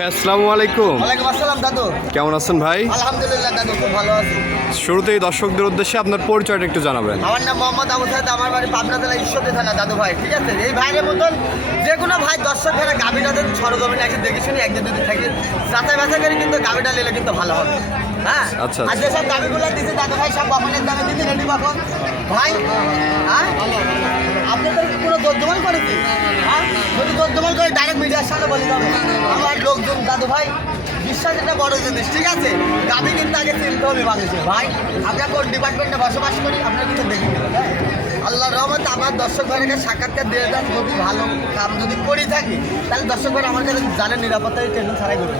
আসসালামু আলাইকুম। ওয়ালাইকুম আসসালাম দাদু। কেমন আছেন ভাই? আলহামদুলিল্লাহ দাদু খুব ভালো আছি। শুরুতেই দর্শকদের উদ্দেশ্যে আপনার পরিচয়টা একটু জানাবেন। আমার নাম মোহাম্মদ আবু সাহেদ আমার বাড়ি পাবনা জেলা ঈশ্বরদী থানা দাদু ভাই ঠিক আছে? এই ভাইয়ের মতন যে কোনো ভাই দর্শক যারা গাভিটাদের সরগমিনে এসে দেখে শুনে একদিন দুদিন থাকি। যাচাই বাছাই করে কিন্তু গাভিটা নিলে কিন্তু ভালো হবে। হ্যাঁ? আচ্ছা, আর আচ্ছা। যেসব গাভিগুলো দিচ্ছে দাদু ভাই সব বাপনের দামে দিতে রেডি কখন ভাই হ্যাঁ? পুরো দোদ্যমান করেছি? হ্যাঁ? যদি দোদ্যমান করে ডাইরেক্ট মিডিয়ার সামনে বলে যাবে। লোকজন দাদু ভাই বিশ্বাস এটা বড় জিনিস ঠিক আছে? গাভি কিন্তু আগে চিনতে হবে মানুষের ভাই আমরা কোন ডিপার্টমেন্টে বসবাস করি আপনারা কিন্তু দেখে নেবেন হ্যাঁ? আল্লাহ রহমত আমার দর্শক ভাইকে সাক্ষাৎকার দিয়ে দেন যদি ভালো কাম যদি করি থাকি তাহলে দর্শক ভাই আমার কাছে জানেন নিরাপত্তায় টেনশন ছাড়াই করবে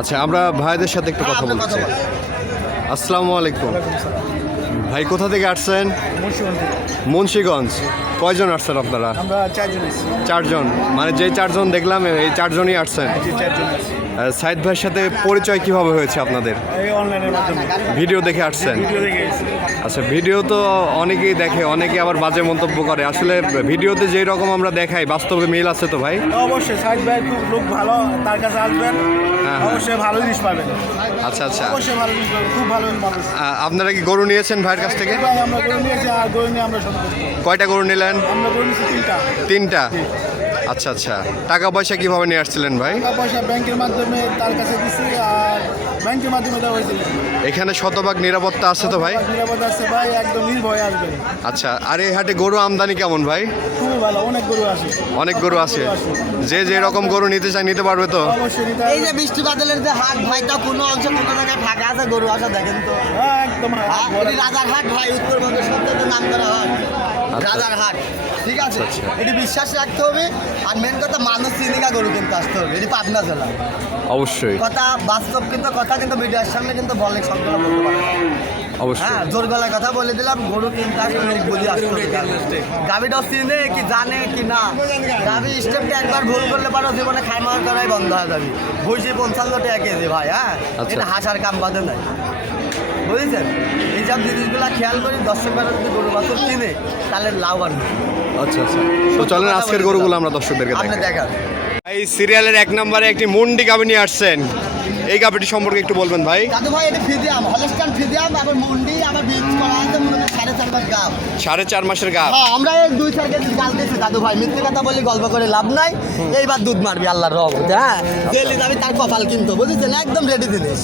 আচ্ছা আমরা ভাইদের সাথে একটু হ্যাঁ, কথা বলেন। আসসালামু আলাইকুম। ভাই কোথা থেকে আসছেন? মুন্সিগঞ্জ। কয়জন আসছেন আপনারা? আমরা চারজন চারজন। মানে যে চারজন দেখলাম এই চারজনই আসছেন। সাইদ ভাইয়ের সাথে পরিচয় কীভাবে হয়েছে আপনাদের? ভিডিও দেখে আসছেন? আচ্ছা ভিডিও তো অনেকেই দেখে অনেকে আবার বাজে মন্তব্য করে। আসলে ভিডিওতে যেই রকম আমরা দেখাই বাস্তবে মিল আছে তো ভাই? অবশ্যই সাইড ভাই খুব লোক ভালো তার কাছে আসবেন। হ্যাঁ। অবশ্যই ভালো জিনিস পাবেন। আচ্ছা আচ্ছা। অবশ্যই ভালো জিনিস পাবেন খুব ভালো আপনারা কি গরু নিয়েছেন ভাইয়ের কাছ থেকে? আমরা গরু নিয়েছি আর গরু নিয়ে আমরা কয়টা গরু নিলেন? আমরা তিনটা। আচ্ছা আচ্ছা। টাকা পয়সা কীভাবে নিয়ে আসছিলেন ভাই? টাকা পয়সা ব্যাংকের মাধ্যমে তার কাছে দিছি আর ব্যাংকের মাধ্যমে দেওয়া হয়েছে এখানে শতভাগ নিরাপত্তা আছে তো ভাই? আছে ভাই একদম নির্ভয়ে আসবেন আচ্ছা আর এই হাটে গরু আমদানি কেমন ভাই? খুবই ভালো অনেক গরু আসে। অনেক গরু আছে যে যে রকম গরু নিতে চায় নিতে পারবে তো? অবশ্যই নিতে এই যে বৃষ্টি বাদলের যে হাট ভাই তা কোনো অংশ কোনো জায়গায় ফাঁকা আছে গরু আসা দেখেন তো? হ্যাঁ একদম হ্যাঁ, বড়- এটি রাজার হাট ভাই উত্তরবঙ্গ সত্যি নাম করা হয়। রাজার হাট ঠিক আছে? আচ্ছা। এটি বিশ্বাস রাখতে হবে আর মেন কথা মানুষ চিনিকা গরু কিন্তু আসতে হবে এটি পাবনা জেলা। অবশ্যই। কথা বাস্তব কিন্তু কথা কিন্তু মিডিয়ার সামনে কিন্তু বলে সবগুলো বলতে পারে হ্যাঁ জোর গলায় কথা বলে দিলাম গরু কিনতে আসলে বুঝে আসতে গাভিটাও চিনে কি জানে কি না? গাভি স্টেপটা একবার ভুল করলে পারো জীবনে খাই মার করাই বন্ধ হয়ে যাবে। ভুষি পঞ্চান্ন টাকা কেজি ভাই হ্যাঁ? আচ্ছা। এটা হাসার কাম বাদে নাই। বুঝেছেন? এইসব জিনিসগুলো খেয়াল করি দর্শকরা যদি গরু বাছুর কিনে তাহলে লাভ আর আচ্ছা আচ্ছা। তো চলেন আজকের গরুগুলো আমরা দর্শকদেরকে আপনি দেখাই। দেখান। এই সিরিয়ালের এক নম্বরে একটি মুন্ডি গাভি নিয়ে আসছেন। এই গাভিটি সম্পর্কে একটু বলবেন ভাই। দাদু ভাই এটা ফিদিয়াম হলস্টান ফিদিয়াম আবার মুন্ডি আবার বীজ করা আছে সাড়ে চার মাস সাড়ে চার মাসের গাভ হ্যাঁ আমরা এই দুই চার কেজি গাল দিয়েছি দাদু ভাই। মিথ্যে কথা বলি গল্প করে লাভ নাই। এইবার দুধ মারবি আল্লাহর রহমতে হ্যাঁ? যাবি তার কপাল কিন্তু বুঝেছেন? একদম রেডি জিনিস।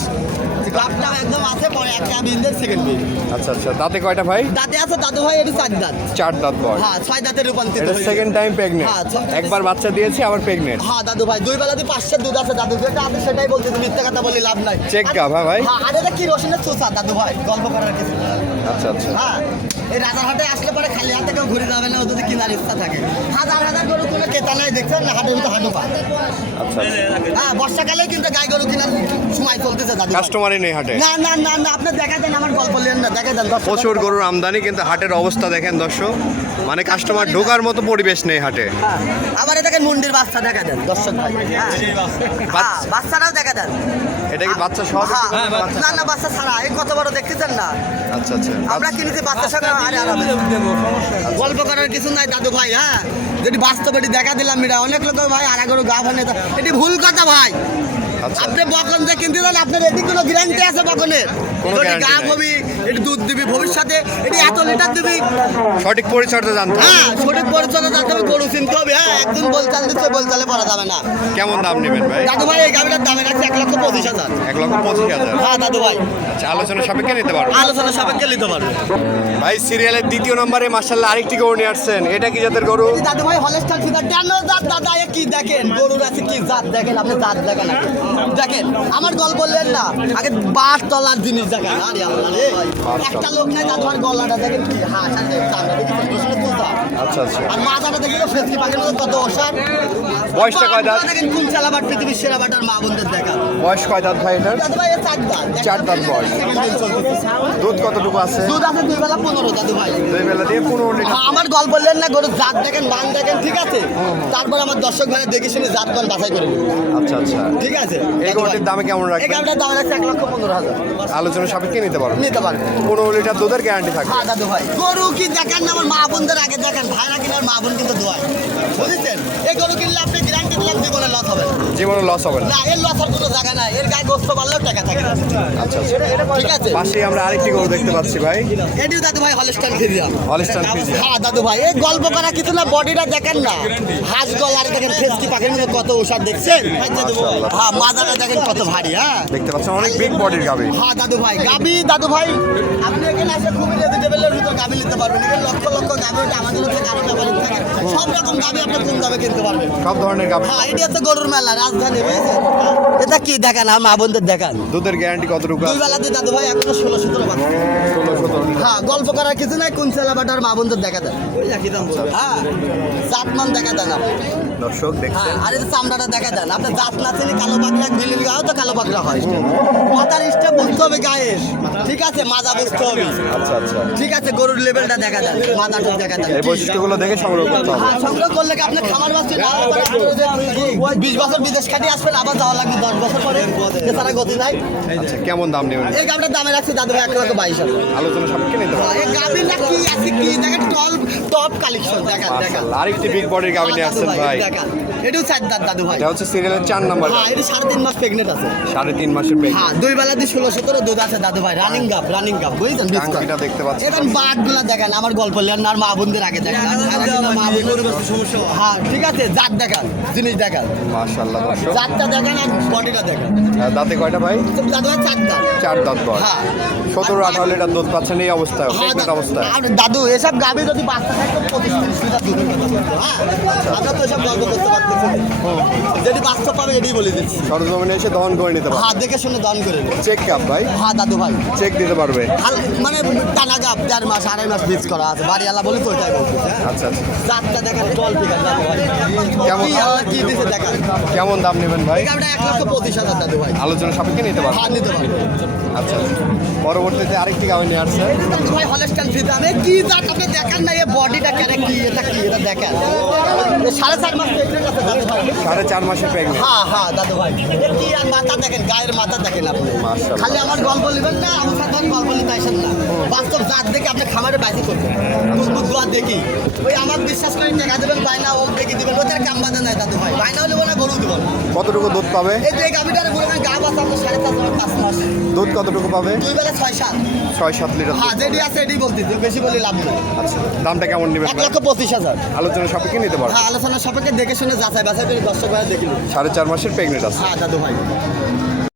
গাপটা একদম আছে পরে একটা বিন্দের সেকেন্ড বিন আচ্ছা আচ্ছা। দাঁতে কয়টা ভাই? দাঁতে আছে দাদু ভাই এটি চার দাঁত। চার দাঁত বয় হ্যাঁ ছয় দাঁতে রূপান্তরিত এটা সেকেন্ড টাইম প্রেগনেন্ট হ্যাঁ, একবার বাচ্চা দিয়েছি আবার প্রেগনেন্ট হ্যাঁ দাদু ভাই দুই বেলাতে পাঁচশো দুধ আছে দাদু যেটা আছে সেটাই বলতে মিথ্যা কথা বলে লাভ নাই। চেক গাভ, ভাই? হ্যাঁ আর এটা কি রসুনের চোষা দাদু ভাই? গল্প করার কিছু। আচ্ছা আচ্ছা। হ্যাঁ। এই রাজারহাটে আসলে পরে খালি হাতে কেউ ঘুরে যাবে না ও যদি কেনার ইচ্ছা থাকে। হাজার হাজার গরু কোনো কেতা নাই দেখছেন? না হাটের ভিতরে হাঁটু পা। আচ্ছা হ্যাঁ বর্ষাকালে কিন্তু গাই গরু কেনার সময় চলতেছে দাদু। কাস্টমারই নেই হাটে। না না না না আপনি দেখা দেন আমার গল্প লেন না দেখা দেন প্রচুর গরুর আমদানি কিন্তু হাটের অবস্থা দেখেন দর্শক। মানে কাস্টমার ঢোকার মতো পরিবেশ নেই হাটে। হ্যাঁ, আবার এটাকে মন্দির বাচ্চা দেখা দেন দর্শক ভাই। হ্যাঁ। হ্যাঁ, বাচ্চারাও দেখা দেন। এটা কি বাচ্চা সহ না না বাচ্চা ছাড়া এই কত বড় দেখতেছেন না? আচ্ছা আচ্ছা। আমরা কিনেছি বাচ্চার সঙ্গে আরে আরামে গল্প করার কিছু নাই দাদু ভাই হ্যাঁ? যদি বাস্তবে এটি দেখা দিলাম এটা অনেক লোক ভাই আর এগারো গা ভানে এটি ভুল কথা ভাই। আচ্ছা। আপনি বকন যে কিনতে দেন আপনার এটি কোনো গ্যারান্টি আছে বকনের? কোনো যদি guarantee হবি এটি দুধ দিবি ভবিষ্যতে এটি এত লিটার দিবি। সঠিক পরিচর্যা জানতে হ্যাঁ সঠিক পরিচর্যা জানতে হবে গরু চিনতে হবে। হ্যাঁ একদিন দিচ্ছে পড়া যাবে না। কেমন দাম নেবেন ভাই? দাদু ভাই এই গাড়িটার দামে রাখছে এক লক্ষ পঁচিশ হাজার। এক লক্ষ পঁচিশ হাজার। হ্যাঁ দাদু ভাই। আচ্ছা আলোচনা সাপেক্ষে নিতে পারব। আলোচনা সাপেক্ষে নিতে পারবে। ভাই সিরিয়ালের দ্বিতীয় নম্বরে মার্শাল্লাহ আরেকটি গরু নিয়ে আসছেন। এটা কি জাতের গরু? দাদু ভাই হলেস্টার ফিদার কেন জাত দাদা এ কি দেখেন? গরুর আছে কি জাত? দেখেন আপনি জাত দেখেন দেখেন আমার গল্প বললেন না আগে বার তলার জিনিস দেখেন আরে আল্লাহ রে। একটা লোক নাই দাদু ভাই গলাটা দেখেন কি? হাঁস আছে চামড়া দেখেন দোষণে তুলতা আচ্ছা আচ্ছা। আর মাথাটা দেখি ফেসকি পাখির মতো কত অসার বয়সটা কয় দাঁত? দেখেন কোন চালাবার পৃথিবীর সেরা বাটার মা বোনদের দেখা। বয়স কয় দাঁত ভাই এটার? ভাই চার দাঁত। চার দাঁত বয়স। দুধ কতটুকু আছে? দুধ আছে দুই বেলা পনেরো দাদু ভাই। দুই বেলা দিয়ে পনেরো লিটার হ্যাঁ, আমার গল্প বললেন না গরু জাত দেখেন মান দেখেন ঠিক আছে? তারপর আমার দর্শক ভাই দেখে শুনে জাত মান বাছাই করে আচ্ছা আচ্ছা। ঠিক আছে? এই গরুটির দামে কেমন এই রাখবেন? দাম রাখছে এক লক্ষ পনেরো হাজার। আলোচনা সাপেক্ষে নিতে পারব। নিতে পারবে। পনেরো লিটার দুধের গ্যারান্টি থাকবে। হ্যাঁ দাদু ভাই। গরু কি দেখেন না? আমার মা বোনদের আগে দেখেন। ভাইরা কিনার মা বোন কিন্তু দোয়ায় বুঝেছেন? এই গরু কিনলে আপনি গ্যারান্টি করলাম জীবনে লস হবে জীবনে লস হবে না। এর লস হওয়ার কোনো জায়গা নাই। এর গায়ে গোস্ত পারলেও টাকা থাকে। না আচ্ছা। ঠিক আছে। পাশে আমরা আরেকটি গরু দেখতে পাচ্ছি ভাই। এটিও দাদু ভাই হলস্টান হলিস্টান হ্যাঁ দাদু ভাই। এই গল্প করা কিছু না বডিটা দেখেন না। হাঁস গল আর দেখেন ফেসকি পাখির মধ্যে কত ওষার দেখছেন? হ্যাঁ দেখেন কত ভারী হ্যাঁ। দেখতে পাচ্ছেন অনেক বিগ বডির গাবি হ্যাঁ দাদু ভাই। গাবি দাদু ভাই। আপনি এখানে আসে খুবই রেজিটেবলের ভিতর গাবি নিতে পারবেন। এখানে লক্ষ লক্ষ গাবি ওটা আমাদের হচ্ছে কারও ব্যাপারে থাকে সব রকম গাবি আপনি কোন দামে কিনতে পারবেন? সব ধরনের গাবি হ্যাঁ এটা হচ্ছে গরুর মেলা রাজধানী বুঝেছেন? এটা কি দেখান? আমার বোনদের দেখান। দুধের গ্যারান্টি কতটুকু দুই বেলাতে দাদু ভাই এখনও ষোলো সতেরো বাচ্চা। ষোলো সতেরো হ্যাঁ গল্প করার কিছু নাই কোন ছেলে বাটার মা বোনদের দেখা দেন হ্যাঁ জাতমান দেখা দেন। দর্শক হ্যাঁ দেখছেন আর এই চামড়াটা দেখা দেন আপনার জাত না চিনি কালো পাকড়া বিলির গাও তো কালো পাকড়া হয়। মাথার স্টেপ বুঝতে হবে গায়ে ঠিক আছে মাজা বুঝতে হবে। আচ্ছা আচ্ছা। ঠিক আছে গরুর লেভেলটা দেখা দেন মাথাটা দেখা দেন। এই বৈশিষ্ট্যগুলো দেখে সংগ্রহ করতে হবে। হ্যাঁ, সংগ্রহ করলে কি আপনি খামার না ওই বিশ বছর বিদেশ খাটিয়ে আসবেন আবার যাওয়া লাগবে দশ বছর পরে। এছাড়া গতি নাই। আচ্ছা কেমন দাম নেবেন এই গামটার দামে রাখছে দাদু ভাই এক লক্ষ বাইশ হাজার। আলোচনা সাপেক্ষে নিতে পারবেন এই না কি আছে কি? দেখেন টপ টপ কালেকশন দেখান দেখান আরেকটি বিগ বডির গাবি নিয়ে আসছেন ভাই। এটাও চার দাঁত দাদু ভাই এটা হচ্ছে সিরিয়ালের চার নাম্বার হ্যাঁ এটি সাড়ে তিন মাস প্রেগনেন্ট আছে। সাড়ে তিন মাসের পেয়ে হ্যাঁ দুই বেলা দিয়ে ষোলো সতেরো দুধ আছে দাদু ভাই রানিং গাপ রানিং গাপ বুঝছেন টাঙ্কিটা দেখতে পাচ্ছি এখন বাঘ দেখেন আমার গল্প লেন আর মা বোনদের আগে দেখেন। আর মা বোনদের সমস্যা হ্যাঁ। ঠিক আছে জাত দেখান জিনিস দেখান। মাশাআল্লাহ দর্শক। জাতটা দেখেন আর বডিটা দেখেন। দাঁতে কয়টা ভাই? দাদু ভাই চার দাঁত। চার দাঁত বয় হ্যাঁ। সতেরো আঠারো লিটার দুধ পাচ্ছেন এই অবস্থায় হ্যাঁ, প্রেগনেন্ট অবস্থায় আর দাদু এসব গাভী যদি বাচ্চা থাকতো পঁচিশ তিরিশ লিটার দুধ হ্যাঁ আমরা তো এসব গল্প করতে পারতেছি। যেটি বাস্তব পাবে এটাই বলে দিচ্ছি। সরজমিনে এসে দহন করে নিতে পারবে হ্যাঁ দেখে শুনে দান করে। চেক কাপ ভাই। হ্যাঁ দাদু ভাই। চেক দিতে পারবে। মানে টানা গাপ দেড় মাস আড়াই মাস ফিক্স করা আছে। বাড়িওয়ালা বলে তো ওইটাই বলছি হ্যাঁ। আচ্ছা আচ্ছা। জাতটা দেখেন পিকার দাদু কেমন? কি কি দেখেন। কেমন দাম নেবেন ভাই? গাভীটা এক লক্ষ পঁচিশ হাজার দাদু ভাই। আলোচনা সাপেক্ষে নিতে পারবে। হ্যাঁ নিতে পারবে। আচ্ছা পরবর্তীতে আরেকটি গাবি নিয়ে আসছে। দাদু ভাই হলেস্টান ফিতা আমি কি জাত আপনি দেখান না এই বডিটা কেন কি এটা কি এটা দেখেন সাড়ে চার মাস প্রেগনেন্ট আছে দাদু ভাই। সাড়ে চার মাসের প্রেগনেন্ট হ্যাঁ হ্যাঁ দাদু ভাই। কি আর মাথা দেখেন গায়ের মাথা দেখেন আপনি। খালি আমার গল্প নেবেন না আমার সাথে আর গল্প নিতে আসেন না। বাস্তব জাত দেখে আপনি খামারে বাইসি করবেন। মুখ দোয়া দেখি। ওই আমার বিশ্বাস করে টাকা দেবেন বাইনা ও দেখি দেবেন। ওদের কাম বাদে নাই দাদু ভাই। বাইনা হলে না গরু দেবেন কতটুকু দুধ পাবে? এই যে গাভিটার বলে গা বাসা আপনার সাড়ে চার মাস পাঁচ মাস দুধ কতটুকু পাবে? দুই বেলা ছয় সাত। ছয় সাত লিটার হ্যাঁ যেটি আছে এটি বেশি বলে লাভ নেই। আচ্ছা দামটা কেমন নেবেন এক ভাই? লক্ষ পঁচিশ হাজার। আলোচনা সাপেক্ষে নিতে পারব। হ্যাঁ আলোচনা সাপেক্ষে দেখে শুনে যাচাই বাছাই করে দর্শক ভাই সাড়ে চার মাসের প্রেগনেন্ট আছে। হ্যাঁ দাদু ভাই।